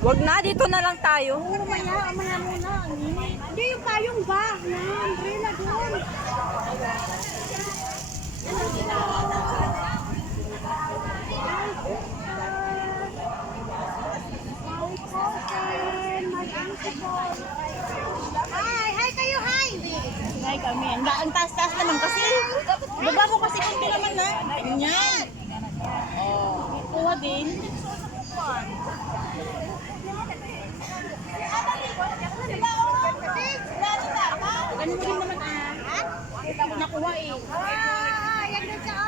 Wag na, dito na lang tayo. Mamaya muna. Hindi, yung payong ba? Na, umbrella doon. Hi kayo, hi! Hi kami. Ang taas-taas naman kasi. Baba mo kasi kunti naman na. Ganyan. Oh, kuha din. Ganun din naman ah. Nakuha eh. Yan doon siya.